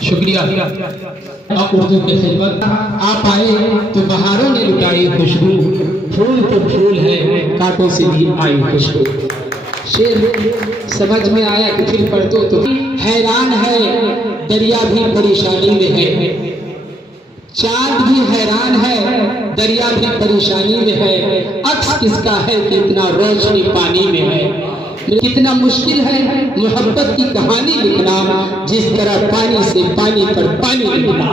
शुक्रिया। उर्दू की खिदमत आप आए तो बहारों ने लुटाई खुशबू, फूल तो फूल है कांटों से भी आई खुशबू। शेर समझ में आया कि फिर पढ़ दो तो हैरान है दरिया भी परेशानी में है, चांद भी हैरान है दरिया भी परेशानी में है, अक्स किसका है कि इतना रोशनी पानी में है। कितना मुश्किल है मोहब्बत की कहानी लिखना, जिस तरह पानी से पानी पर पानी लिखना।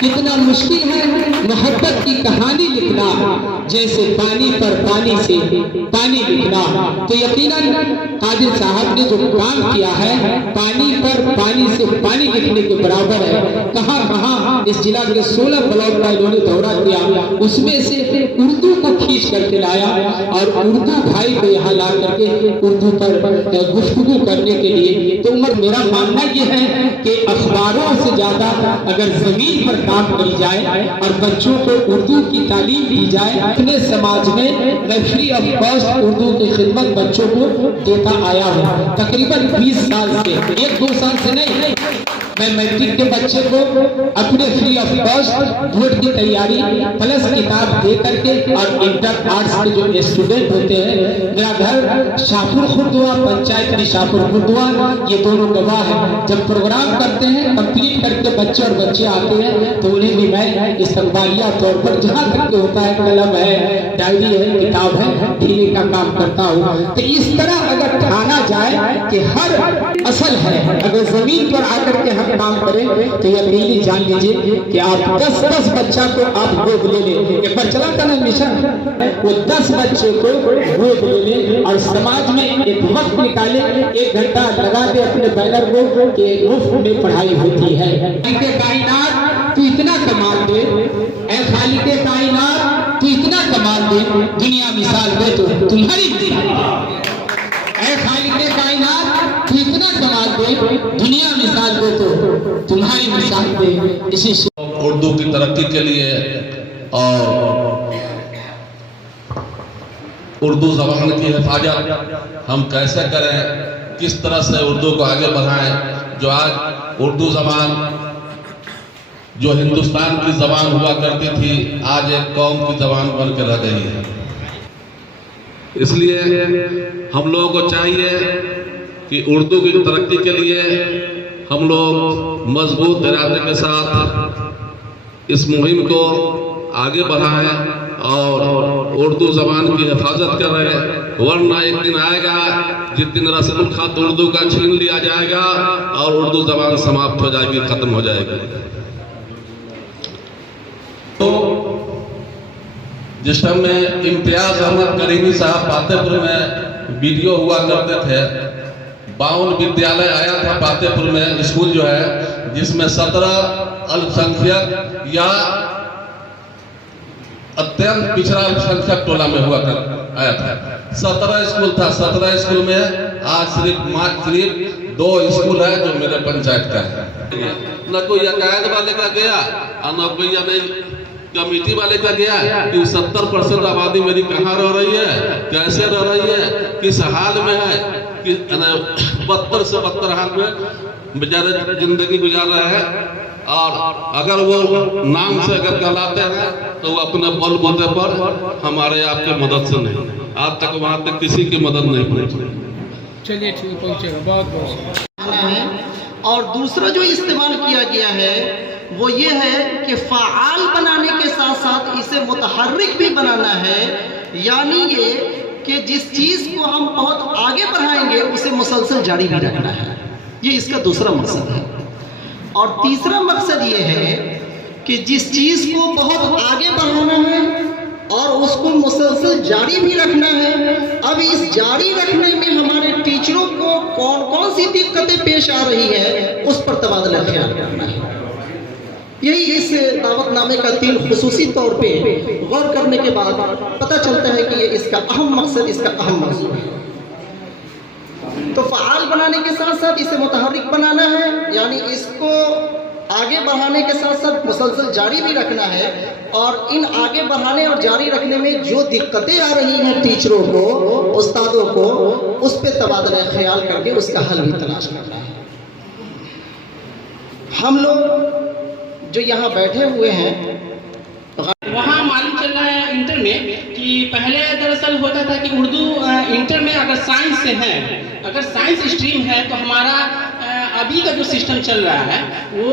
कितना मुश्किल है मोहब्बत की कहानी लिखना, जैसे पानी पर पानी से पानी लिखना। तो यकीनन कादिर साहब ने जो काम किया है पानी पर पानी से पानी लिखने के बराबर है। कहाँ कहाँ इस जिला के 16 ब्लॉक का इन्होंने दौरा किया, उसमें से उर्दू को खींच करके लाया और उर्दू भाई को यहाँ ला करके उर्दू पर गुफ्तगू करने के लिए। तो उमर मेरा मानना ये है कि अखबारों से ज्यादा अगर जमीन पर काम करी जाए और बच्चों को उर्दू की तालीम दी जाए। अपने समाज में मैं फ्री ऑफ कॉस्ट उर्दू की खिदमत बच्चों को देता आया हूँ तकरीबन 20 साल से, 1-2 साल से नहीं। मैं मैट्रिक के बच्चे को अपने फ्री ऑफ कॉस्ट बोर्ड की तैयारी प्लस किताब दे करके, और इंटर आर्ट्स के जो स्टूडेंट होते हैं, मेरा घर शाहपुर खुर्दुआ, पंचायत शाहपुर खुर्दुआ, ये दोनों गवाह है। जब प्रोग्राम करते हैं कंप्लीट करके बच्चे और बच्चे आते हैं तो उन्हें भी मैं इस्तकबालिया तौर पर जहाँ तक होता है कलम है, डायरी है, किताब है, देने का काम करता हूँ। तो इस तरह अगर ठाना जाए कि हर असल है, अगर जमीन पर आकर के हम काम करें तो यकीनी जान लीजिए कि आप 10 बच्चा को आप गोद ले लें। एक बार चला था ना मिशन, वो 10 बच्चे को गोद ले लें और समाज में एक वक्त निकाले, 1 घंटा लगा दे अपने बैनर को कि मुफ्त में पढ़ाई होती है। कायनात तू इतना कमाल दे, ऐ खालिके कायनात तू इतना कमाल दे, दुनिया मिसाल दे तो तुम्हारी ऐ खालिके कायनात तू इतना कमाल दे, दुनिया मिसाल दे तो तुम्हारी मिसाल दे। इसी उर्दू की तरक्की के लिए और उर्दू ज़बान की हिफाजत हम कैसे करें, किस तरह से उर्दू को आगे बढ़ाएं। जो आज उर्दू ज़बान जो हिंदुस्तान की ज़बान हुआ करती थी, आज एक कौम की ज़बान बन के रह गई है। इसलिए हम लोगों को चाहिए कि उर्दू की तरक्की के लिए हम लोग मजबूत इरादे के साथ इस मुहिम को आगे बढ़ाएं और उर्दू ज़बान की हिफाजत करें। वरना एक दिन आएगा जिस दिन रसूल खत उर्दू का छीन लिया जाएगा और उर्दू ज़बान समाप्त हो जाएगी, खत्म हो जाएगी। तो जिस टाइम में इम्तियाज अहमद करीमी साहब फतेहपुर में वीडियो हुआ करते थे, 52 विद्यालय आया था फतेहपुर में, स्कूल जो है जिसमें 17 अल्पसंख्यक या अत्यंत पिछड़ा अल्पसंख्यक टोला में हुआ कर आया था। 17 स्कूल था, 17 स्कूल में आज सिर्फ 2 स्कूल है जो मेरे पंचायत का है। न कोई अकायद वाले का गया और न कोई कमेटी वाले का गया कि 70% आबादी मेरी कहाँ रह रही है, कैसे रह रही है, किस हाल में है, कि 72 से 72 हाल में बेचारे जिंदगी गुजार रहे हैं। और अगर वो नाम से अगर कहलाते हैं तो वो अपने बल बूते पर हमारे आपके मदद से नहीं, आज तक वहाँ तक किसी की मदद नहीं पहुँची। चलिए ठीक पहुँचेगा, बहुत बहुत। और दूसरा जो इस्तेमाल किया गया है वो ये है कि फ़ाआल बनाने के साथ साथ इसे मुतहर्रिक भी बनाना है, यानी ये कि जिस चीज़ को हम बहुत आगे बढ़ाएंगे उसे मुसलसल जारी भी रखना है। ये इसका दूसरा मकसद है। और तीसरा मकसद ये है कि जिस चीज़ को बहुत आगे बढ़ाना है और उसको मुसलसल जारी भी रखना है, अब इस जारी रखने में हमारे टीचरों को कौन कौन सी दिक्कतें पेश आ रही है उस पर तबादला ख्याल करना है। यही इस दावतनामे का 3 खुसूसी तौर पे गौर करने के बाद पता चलता है कि ये इसका अहम मकसद, इसका अहम मकसद है। तो फ़ाआल बनाने के साथ साथ इसे मुतहर्रिक बनाना है, यानी इसको आगे बढ़ाने के साथ साथ मुसलसल जारी भी रखना है। और इन आगे बढ़ाने और जारी रखने में जो दिक्कतें आ रही हैं टीचरों को, उस्तादों को, उस पर तबादला ख्याल करके उसका हल भी तलाश करना है। हम लोग जो यहाँ बैठे हुए हैं, वहाँ मालूम चल रहा है इंटर में कि पहले दरअसल होता था कि उर्दू इंटर में अगर साइंस से है, अगर साइंस स्ट्रीम है तो हमारा अभी का जो सिस्टम चल रहा है वो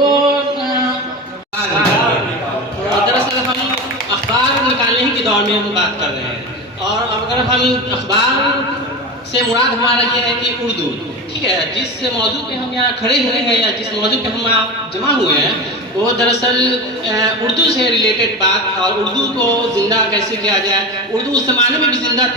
दरअसल हम अखबार निकालने ही के दौर में हम बात कर रहे हैं। और अगर हम अखबार से मुराद हमारा ये है कि उर्दू, ठीक है, जिस मौजू पे हम यहाँ खड़े हुए हैं या जिस मौजू पे हम यहाँ जमा हुए हैं वो दरअसल उर्दू से रिलेटेड बात, और उर्दू को ज़िंदा कैसे किया जाए। उर्दू उस ज़माने में भी ज़िंदा था